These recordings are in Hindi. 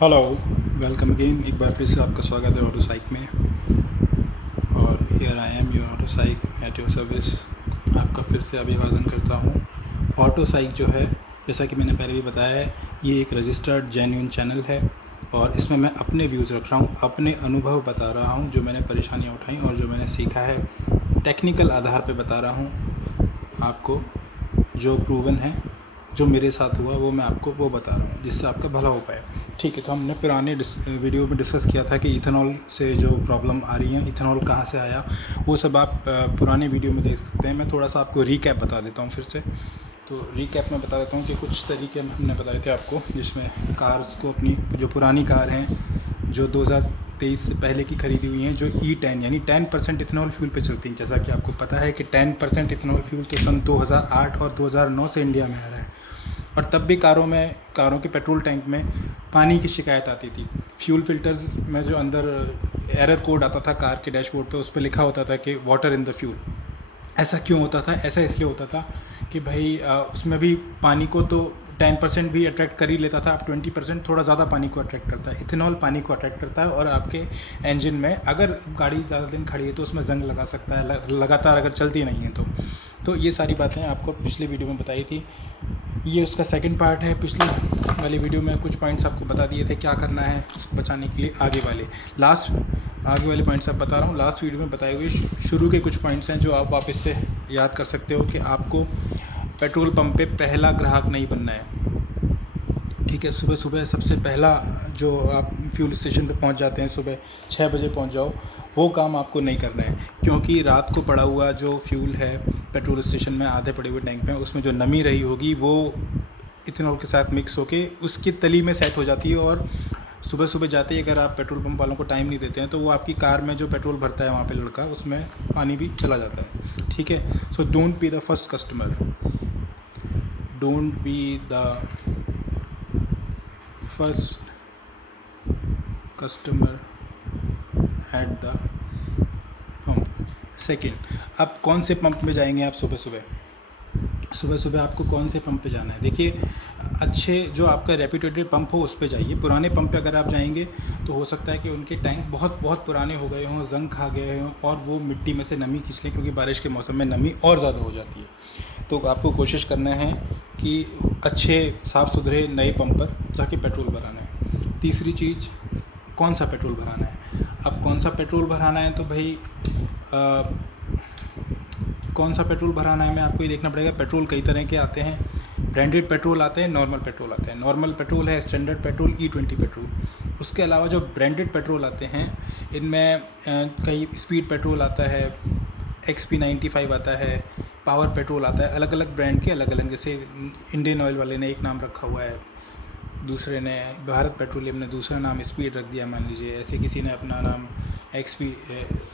Hello, welcome again. एक बार फिर से आपका स्वागत है ऑटो साइक में। और here I am your auto psych at your service. आपका फिर से अभिवादन करता हूँ। ऑटो साइक जो है, जैसा कि मैंने पहले भी बताया है, ये एक रजिस्टर्ड जेन्युइन चैनल है और इसमें मैं अपने व्यूज़ रख रहा हूँ, अपने अनुभव बता रहा हूँ, जो मैंने परेशानियाँ उठाई और जो मैंने सीखा है। टेक्निकल आधार पे बता रहा हूँ आपको, जो प्रूवन है, जो मेरे साथ हुआ वो मैं आपको वो बता रहा हूँ, जिससे आपका भला हो पाए। ठीक है, तो हमने पुराने वीडियो में डिस्कस किया था कि इथेनॉल से जो प्रॉब्लम आ रही है, इथेनॉल कहाँ से आया, वो सब आप पुराने वीडियो में देख सकते हैं। मैं थोड़ा सा आपको रीकैप बता देता हूँ फिर से। तो रीकैप में बता देता हूँ कि कुछ तरीके हमने बताए थे आपको, जिसमें कार्स को, अपनी जो पुरानी कार हैं जो 2023 से पहले की खरीदी हुई हैं, जो E10 यानी 10% इथेनॉल फ्यूल पे चलती हैं। जैसा कि आपको पता है कि 10% इथेनॉल फ्यूल तो सन 2008 और 2009 से इंडिया में आ रहा है। और तब भी कारों के पेट्रोल टैंक में पानी की शिकायत आती थी। फ्यूल फिल्टर्स में जो अंदर एरर कोड आता था कार के डैशबोर्ड पे, उस पर लिखा होता था कि वाटर इन द फ्यूल। ऐसा क्यों होता था? ऐसा इसलिए होता था कि भाई उसमें भी पानी को तो 10% भी अट्रैक्ट कर ही लेता था। अब 20% थोड़ा ज़्यादा पानी को अट्रैक्ट करता है। इथेनॉल पानी को अट्रैक्ट करता है और आपके इंजन में, अगर गाड़ी ज़्यादा दिन खड़ी है तो उसमें जंग लगा सकता है, लगातार अगर चलती नहीं है तो ये सारी बातें आपको पिछले वीडियो में बताई थी। ये उसका सेकंड पार्ट है। पिछली वाली वीडियो में कुछ पॉइंट्स आपको बता दिए थे क्या करना है उसको बचाने के लिए। आगे वाले पॉइंट्स आप बता रहा हूँ। लास्ट वीडियो में बताए हुए शुरू के कुछ पॉइंट्स हैं जो आप वापस से याद कर सकते हो कि आपको पेट्रोल पंप पे पहला ग्राहक नहीं बनना है। ठीक है, सुबह सुबह सबसे पहला जो आप फ्यूल स्टेशन पे पहुंच जाते हैं, सुबह 6 बजे पहुंच जाओ, वो काम आपको नहीं करना है। क्योंकि रात को पड़ा हुआ जो फ्यूल है पेट्रोल स्टेशन में, आधे पड़े हुए टैंक में, उसमें जो नमी रही होगी वो इथेनॉल के साथ मिक्स होके उसकी तली में सेट हो जाती है। और सुबह सुबह जाते ही अगर आप पेट्रोल पंप वालों को टाइम नहीं देते हैं तो वो आपकी कार में जो पेट्रोल भरता है वहाँ पे लड़का, उसमें पानी भी चला जाता है। ठीक है, so don't be the first customer, don't be the first customer at the pump. Second, अब कौन से पंप में जाएंगे आप सुबह सुबह आपको कौन से पंप पे जाना है? देखिए, अच्छे जो आपका रेप्यूटेड पंप हो उस पे जाइए। पुराने पंप पे अगर आप जाएंगे तो हो सकता है कि उनके टैंक बहुत बहुत पुराने हो गए हों, जंग खा गए हों और वो मिट्टी में से नमी खींच लें, क्योंकि बारिश के मौसम में नमी और ज़्यादा हो जाती है। तो आपको कोशिश करना है कि अच्छे साफ़ सुथरे नए पंप पर जाके पेट्रोल भराना है। तीसरी चीज़, कौन सा पेट्रोल भराना है। अब कौन सा पेट्रोल भराना है तो भाई कौन सा पेट्रोल भराना है मैं आपको ये देखना पड़ेगा। पेट्रोल कई तरह के आते हैं। ब्रांडेड पेट्रोल आते हैं, नॉर्मल पेट्रोल आते हैं। नॉर्मल पेट्रोल है स्टैंडर्ड पेट्रोल, E20 पेट्रोल। उसके अलावा जो ब्रांडेड पेट्रोल आते हैं, इनमें कई स्पीड पेट्रोल आता है, XP95 आता है, पावर पेट्रोल आता है। अलग अलग ब्रांड के अलग अलग, जैसे इंडियन ऑयल वाले ने एक नाम रखा हुआ है, दूसरे ने, भारत पेट्रोलियम ने दूसरा नाम स्पीड रख दिया मान लीजिए, ऐसे किसी ने अपना नाम XP,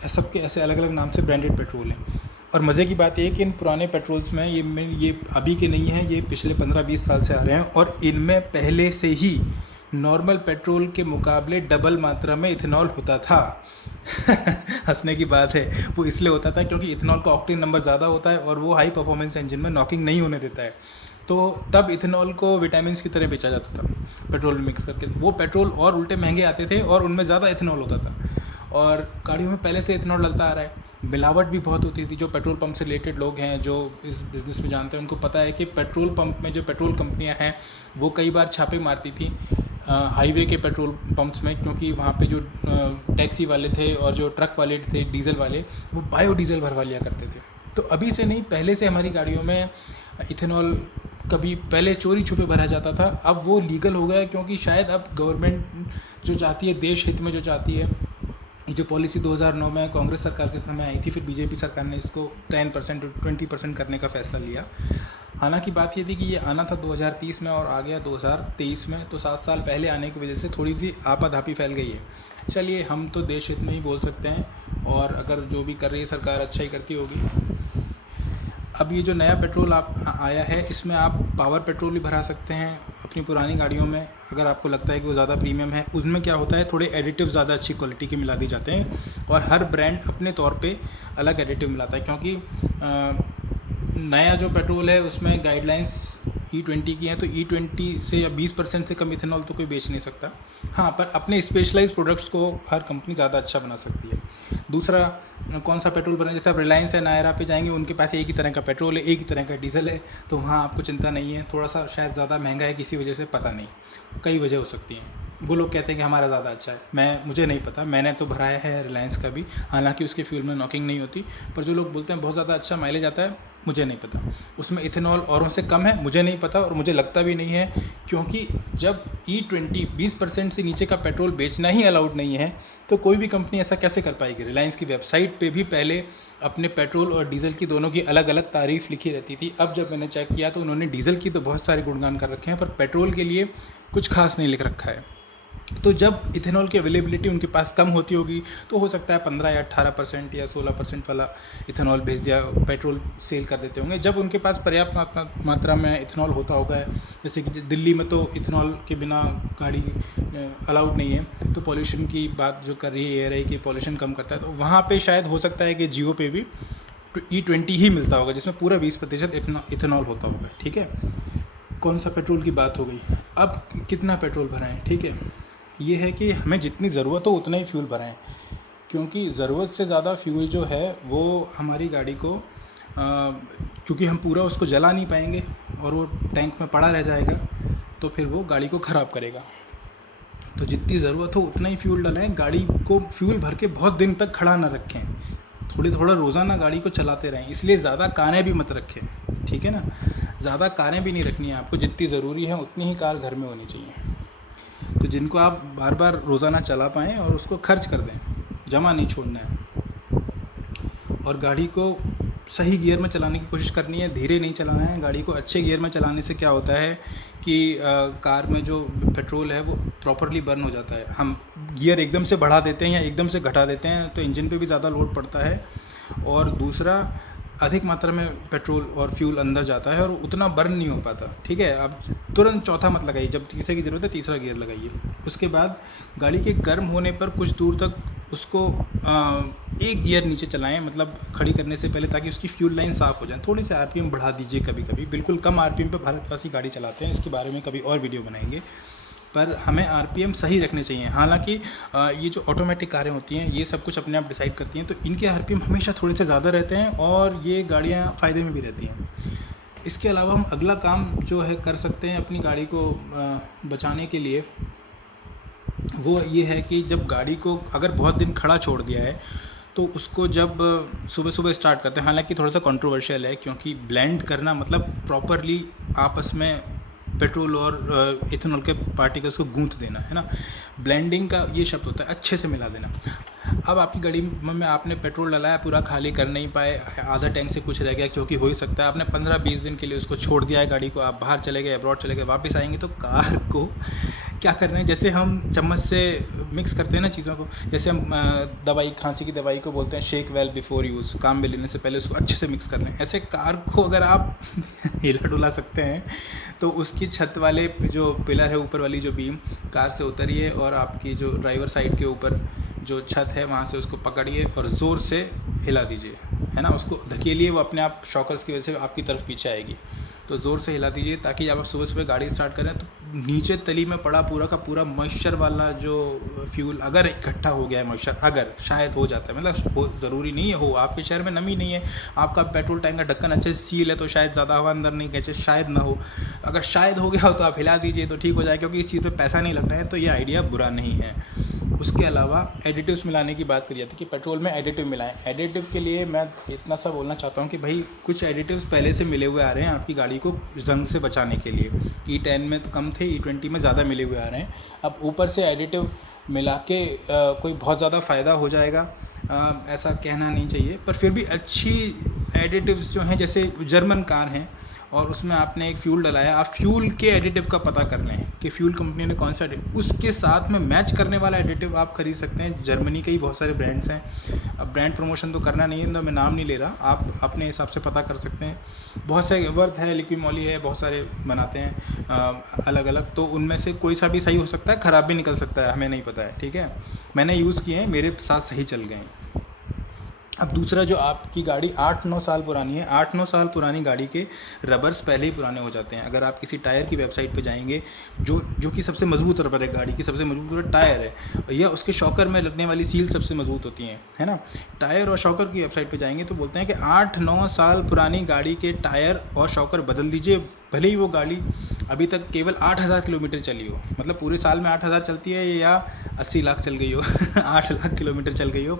सबके ऐसे अलग अलग नाम से ब्रांडेड पेट्रोल हैं। और मज़े की बात ये है कि इन पुराने पेट्रोल्स में ये अभी के नहीं हैं, ये पिछले 15-20 साल से आ रहे हैं और इनमें पहले से ही नॉर्मल पेट्रोल के मुकाबले डबल मात्रा में इथेनॉल होता था। हंसने की बात है, वो इसलिए होता था क्योंकि इथेनॉल का ऑक्टेन नंबर ज़्यादा होता है और वो हाई परफॉर्मेंस इंजन में नॉकिंग नहीं होने देता है। तो तब इथेनॉल को विटामिन की तरह बेचा जाता था पेट्रोल में मिक्स करके। वो पेट्रोल और उल्टे महंगे आते थे और उनमें ज़्यादा इथेनॉल होता था। और गाड़ियों में पहले से इथेनॉल डलता आ रहा है। मिलावट भी बहुत होती थी। जो पेट्रोल पंप से रिलेटेड लोग हैं, जो इस बिज़नेस में जानते हैं, उनको पता है कि पेट्रोल पंप में जो पेट्रोल कंपनियां हैं वो कई बार छापे मारती थी हाईवे के पेट्रोल पंप्स में, क्योंकि वहाँ पे जो टैक्सी वाले थे और जो ट्रक वाले थे डीजल वाले, वो बायोडीजल भरवा लिया करते थे। तो अभी से नहीं, पहले से हमारी गाड़ियों में इथेनॉल कभी पहले चोरी छुपे भरा जाता था, अब वो लीगल हो गया, क्योंकि शायद अब गवर्नमेंट जो चाहती है, देश हित में जो चाहती है, ये जो पॉलिसी 2009 में कांग्रेस सरकार के समय आई थी, फिर बीजेपी सरकार ने इसको 10% और 20% करने का फ़ैसला लिया। हालांकि बात ये थी कि ये आना था 2030 में और आ गया 2023 में, तो 7 साल पहले आने की वजह से थोड़ी सी आपाधापी फैल गई है। चलिए, हम तो देश हित में ही बोल सकते हैं और अगर जो भी कर रही है सरकार अच्छा ही करती होगी। अब ये जो नया पेट्रोल आया है, इसमें आप पावर पेट्रोल भी भरा सकते हैं अपनी पुरानी गाड़ियों में, अगर आपको लगता है कि वो ज़्यादा प्रीमियम है। उसमें क्या होता है, थोड़े एडिटिव ज़्यादा अच्छी क्वालिटी के मिला दिए जाते हैं और हर ब्रांड अपने तौर पे अलग एडिटिव मिलाता है, क्योंकि नया जो पेट्रोल है उसमें गाइडलाइंस E20 की हैं तो E20 से या 20% से कम इथेनॉल तो कोई बेच नहीं सकता। हाँ, पर अपने स्पेशलाइज्ड प्रोडक्ट्स को हर कंपनी ज़्यादा अच्छा बना सकती है। दूसरा, कौन सा पेट्रोल बना, जैसे आप रिलायंस या नायरा पे जाएंगे, उनके पास एक ही तरह का पेट्रोल है, एक ही तरह का डीजल है, तो वहाँ आपको चिंता नहीं है। थोड़ा सा शायद ज़्यादा महंगा है किसी वजह से, पता नहीं, कई वजह हो सकती हैं। वो लोग कहते हैं कि हमारा ज़्यादा अच्छा है, मुझे नहीं पता, मैंने तो भराया है रिलायंस का भी, हालांकि उसके फ्यूल में नॉकिंग नहीं होती, पर जो लोग बोलते हैं बहुत ज़्यादा अच्छा माइलेज आता है, मुझे नहीं पता। उसमें इथेनॉल औरों से कम है, मुझे नहीं पता और मुझे लगता भी नहीं है, क्योंकि जब E20 20% से नीचे का पेट्रोल बेचना ही अलाउड नहीं है, तो कोई भी कंपनी ऐसा कैसे कर पाएगी। रिलायंस की वेबसाइट पे भी पहले अपने पेट्रोल और डीजल की दोनों की अलग अलग तारीफ़ लिखी रहती थी। अब जब मैंने चेक किया तो उन्होंने डीजल की तो बहुत सारे गुणगान कर रखे हैं, पर पेट्रोल के लिए कुछ खास नहीं लिख रखा है। तो जब इथेनॉल की अवेलेबिलिटी उनके पास कम होती होगी, तो हो सकता है 15 या 18% या 16% वाला इथेनॉल भेज दिया, पेट्रोल सेल कर देते होंगे। जब उनके पास पर्याप्त मात्रा में इथेनॉल होता होगा, जैसे कि दिल्ली में तो इथेनॉल के बिना गाड़ी अलाउड नहीं है, तो पॉल्यूशन की बात जो कर रही है एयर आई की पॉल्यूशन कम करता है, तो वहाँ पे शायद हो सकता है कि जियो पे भी E20 ही मिलता होगा, जिसमें पूरा 20% इथेनॉल होता होगा। ठीक है, कौन सा पेट्रोल की बात हो गई। अब कितना पेट्रोल भराएं, ठीक है, ये है कि हमें जितनी ज़रूरत हो उतना ही फ्यूल भराएं, क्योंकि ज़रूरत से ज़्यादा फ्यूल जो है वो हमारी गाड़ी को क्योंकि हम पूरा उसको जला नहीं पाएंगे और वो टैंक में पड़ा रह जाएगा, तो फिर वो गाड़ी को ख़राब करेगा। तो जितनी ज़रूरत हो उतना ही फ्यूल डलाएं, गाड़ी को फ्यूल भर के बहुत दिन तक खड़ा ना रखें, थोड़ा रोज़ाना गाड़ी को चलाते रहें। इसलिए ज़्यादा कारें भी मत रखें, ठीक है ना, ज़्यादा कारें भी नहीं रखनी है आपको, जितनी ज़रूरी है उतनी ही कार घर में होनी चाहिए। तो जिनको आप बार बार रोज़ाना चला पाएँ और उसको खर्च कर दें, जमा नहीं छोड़ना है। और गाड़ी को सही गियर में चलाने की कोशिश करनी है, धीरे नहीं चलाना है। गाड़ी को अच्छे गियर में चलाने से क्या होता है कि कार में जो पेट्रोल है वो प्रॉपरली बर्न हो जाता है। हम गियर एकदम से बढ़ा देते हैं या एकदम से घटा देते हैं तो इंजन पे भी ज़्यादा लोड पड़ता है, और दूसरा अधिक मात्रा में पेट्रोल और फ्यूल अंदर जाता है और उतना बर्न नहीं हो पाता। ठीक है, आप तुरंत चौथा मत लगाइए, जब तीसरे की ज़रूरत है तीसरा गियर लगाइए। उसके बाद गाड़ी के गर्म होने पर कुछ दूर तक उसको एक गियर नीचे चलाएं, मतलब खड़ी करने से पहले, ताकि उसकी फ्यूल लाइन साफ़ हो जाए। थोड़ी सी आरपीएम बढ़ा दीजिए कभी कभी, बिल्कुल कम आरपीएम पे भारतवासी गाड़ी चलाते हैं, इसके बारे में कभी और वीडियो बनाएंगे, पर हमें आरपीएम सही रखने चाहिए। हालांकि ये जो ऑटोमेटिक कारें होती हैं ये सब कुछ अपने आप डिसाइड करती हैं, तो इनके आरपीएम हमेशा थोड़े से ज़्यादा रहते हैं और ये गाड़ियाँ फ़ायदे में भी रहती हैं। इसके अलावा हम अगला काम जो है कर सकते हैं अपनी गाड़ी को बचाने के लिए, वो ये है कि जब गाड़ी को अगर बहुत दिन खड़ा छोड़ दिया है तो उसको जब सुबह सुबह स्टार्ट करते हैं, हालांकि थोड़ा सा कंट्रोवर्शियल है, क्योंकि ब्लेंड करना मतलब प्रॉपरली आपस में पेट्रोल और इथेनॉल के पार्टिकल्स को गूंथ देना है ना, ब्लेंडिंग का ये शब्द होता है, अच्छे से मिला देना। अब आपकी गाड़ी में आपने पेट्रोल डलाया, पूरा खाली कर नहीं पाए, आधा टैंक से कुछ रह गया, क्योंकि हो ही सकता है आपने 15-20 दिन के लिए उसको छोड़ दिया है गाड़ी को, आप बाहर चले गए, अब्रॉड चले गए, वापस आएंगे तो कार को क्या करना है, जैसे हम चम्मच से मिक्स करते हैं ना चीज़ों को, जैसे हम दवाई, खांसी की दवाई को बोलते हैं शेक वेल बिफोर यूज़, काम में लेने से पहले उसको अच्छे से मिक्स कर लें। ऐसे कार को अगर आप हिला डुला सकते हैं तो उसकी छत वाले जो पिलर है, ऊपर वाली जो बीम, कार से उतरिए और आपकी जो ड्राइवर साइड के ऊपर जो छत है वहाँ से उसको पकड़िए और ज़ोर से हिला दीजिए, है ना, उसको धकेलिए, वो अपने आप शॉकर्स की वजह से आपकी तरफ पीछे आएगी, तो ज़ोर से हिला दीजिए, ताकि जब आप सुबह सुबह गाड़ी स्टार्ट करें तो नीचे तली में पड़ा पूरा का पूरा मॉइस्चर वाला जो फ्यूल अगर इकट्ठा हो गया है, मॉइस्चर अगर शायद हो जाता है, मतलब ज़रूरी नहीं है हो, आपके शहर में नमी नहीं है, आपका पेट्रोल टैंक का ढक्कन अच्छे से सील है तो शायद ज़्यादा हवा अंदर नहीं खींचे, शायद ना हो, अगर शायद हो गया हो तो आप हिला दीजिए तो ठीक हो जाए, क्योंकि इस चीज़ पर पैसा नहीं लगना है, तो ये आइडिया बुरा नहीं है। उसके अलावा एडिटिव्स मिलाने की बात करी जाती है कि पेट्रोल में एडिटिव मिलाएं। एडिटिव के लिए मैं इतना सा बोलना चाहता हूँ कि भाई कुछ एडिटिव्स पहले से मिले हुए आ रहे हैं आपकी गाड़ी को जंग से बचाने के लिए। E10 में तो कम थे, E20 में ज़्यादा मिले हुए आ रहे हैं। अब ऊपर से एडिटिव मिला के कोई बहुत ज़्यादा फ़ायदा हो जाएगा ऐसा कहना नहीं चाहिए, पर फिर भी अच्छी एडिटिव्स जो हैं, जैसे जर्मन कार हैं और उसमें आपने एक फ्यूल डलाया, आप फ्यूल के एडिटिव का पता कर लें कि फ्यूल कंपनी ने कौन सा एडिटिव, उसके साथ में मैच करने वाला एडिटिव आप खरीद सकते हैं। जर्मनी के ही बहुत सारे ब्रांड्स हैं, अब ब्रांड प्रमोशन तो करना नहीं है तो मैं नाम नहीं ले रहा, आप अपने हिसाब से पता कर सकते हैं। बहुत से वर्थ है, लिक्विमॉली है, बहुत सारे बनाते हैं अलग अलग, तो उनमें से कोई सा भी सही हो सकता है, ख़राब भी निकल सकता है, हमें नहीं पता है, ठीक है। मैंने यूज़ किए हैं, मेरे साथ सही चल गए हैं। अब दूसरा, जो आपकी गाड़ी 8-9 साल पुरानी है, 8-9 साल पुरानी गाड़ी के रबर्स पहले ही पुराने हो जाते हैं। अगर आप किसी टायर की वेबसाइट पे जाएंगे, जो कि सबसे मजबूत रबर है, गाड़ी की सबसे मजबूत टायर है, या उसके शॉकर में लगने वाली सील सबसे मजबूत होती हैं, है ना। टायर और शॉकर की वेबसाइट पे जाएंगे तो बोलते हैं कि 8-9 साल पुरानी गाड़ी के टायर और शॉकर बदल दीजिए, भले ही वो गाड़ी अभी तक केवल 8,000 किलोमीटर चली हो। मतलब पूरे साल में 8,000 चलती है या 80 लाख चल गई हो 8 लाख किलोमीटर चल गई हो,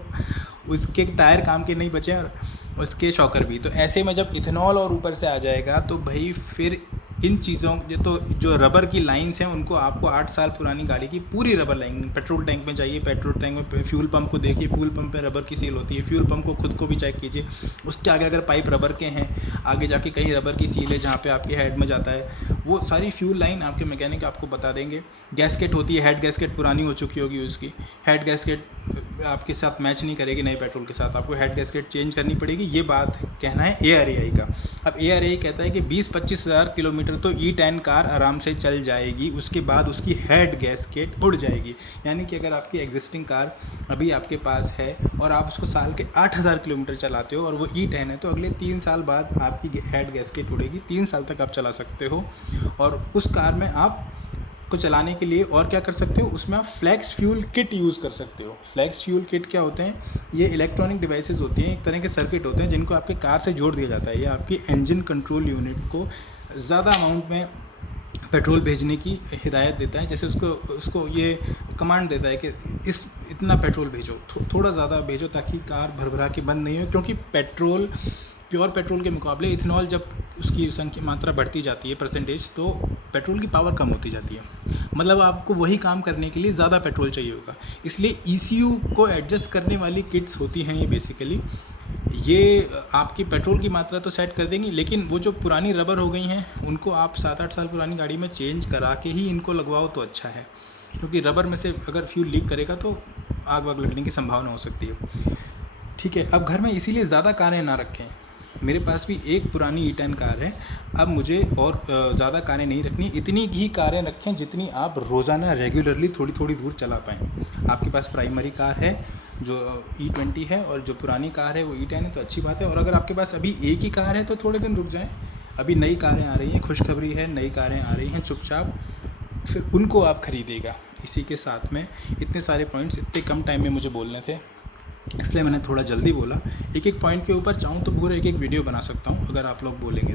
उसके टायर काम के नहीं बचे और उसके शॉकर भी। तो ऐसे में जब इथेनॉल और ऊपर से आ जाएगा तो भाई फिर इन चीज़ों तो जो रबर की लाइंस हैं उनको आपको 8 साल पुरानी गाड़ी की पूरी रबर लाइन, पेट्रोल टैंक में जाइए, पेट्रोल टैंक में फ्यूल पंप को देखिए, फ्यूल पंप पे रबर की सील होती है, फ्यूल पंप को खुद को भी चेक कीजिए, उसके आगे अगर पाइप रबर के हैं, आगे जाके कहीं रबर की सील है जहाँ पे आपके हेड में जाता है, वो सारी फ्यूल लाइन आपके मैकेनिक आपको बता देंगे। गैसकेट होती है, हेड गैसकेट पुरानी हो चुकी होगी उसकी, हेड गैसकेट आपके साथ मैच नहीं करेगी नए पेट्रोल के साथ, आपको हेड गैसकेट चेंज करनी पड़ेगी। ये बात कहना है ARAI का। अब ARAI कहता है कि 20-25 हज़ार किलोमीटर तो E10 कार आराम से चल जाएगी, उसके बाद उसकी हेड गैसकेट उड़ जाएगी। यानी कि अगर आपकी एग्जिस्टिंग कार अभी आपके पास है और आप उसको साल के 8,000 किलोमीटर चलाते हो और वो E10 है, तो अगले 3 साल बाद आपकी हेड गैसकेट उड़ेगी। 3 साल तक आप चला सकते हो। और उस कार में आप को चलाने के लिए और क्या कर सकते हो, उसमें आप फ्लैक्स फ्यूल किट यूज़ कर सकते हो। फ्लैक्स फ्यूल किट क्या होते हैं? ये इलेक्ट्रॉनिक डिवाइसेस होती हैं, एक तरह के सर्किट होते हैं जिनको आपके कार से जोड़ दिया जाता है। ये आपकी इंजन कंट्रोल यूनिट को ज़्यादा अमाउंट में पेट्रोल भेजने की हिदायत देता है। जैसे उसको ये कमांड देता है कि इतना पेट्रोल भेजो, थोड़ा ज़्यादा भेजो, ताकि कार भरभरा के बंद नहीं हो। क्योंकि प्योर पेट्रोल के मुकाबले इथेनॉल जब उसकी संख्या मात्रा बढ़ती जाती है, परसेंटेज, तो पेट्रोल की पावर कम होती जाती है। मतलब आपको वही काम करने के लिए ज़्यादा पेट्रोल चाहिए होगा। इसलिए ECU को एडजस्ट करने वाली किट्स होती हैं ये बेसिकली। ये आपकी पेट्रोल की मात्रा तो सेट कर देंगी, लेकिन वो जो पुरानी रबर हो गई हैं उनको आप 7-8 साल पुरानी गाड़ी में चेंज करा के ही इनको लगवाओ तो अच्छा है। क्योंकि रबर में से अगर फ्यूल लीक करेगा तो आग वाग लगने की संभावना हो सकती है। ठीक है, अब घर में इसीलिए ज़्यादा कारें ना रखें। मेरे पास भी एक पुरानी E10 कार है। अब मुझे और ज़्यादा कारें नहीं रखनी, इतनी ही कारें रखें जितनी आप रोज़ाना रेगुलरली थोड़ी थोड़ी दूर चला पाएँ। आपके पास प्राइमरी कार है जो E20 है और जो पुरानी कार है वो E10 है, तो अच्छी बात है। और अगर आपके पास अभी एक ही कार है तो थोड़े दिन रुक जाएं, अभी नई कारें आ रही हैं, खुशखबरी है, नई कारें आ रही हैं चुपचाप, फिर उनको आप ख़रीदेगा। इसी के साथ में इतने सारे पॉइंट्स इतने कम टाइम में मुझे बोलने थे, इसलिए मैंने थोड़ा जल्दी बोला। एक एक पॉइंट के ऊपर चाहूँ तो पूरा एक वीडियो बना सकता हूँ अगर आप लोग बोलेंगे।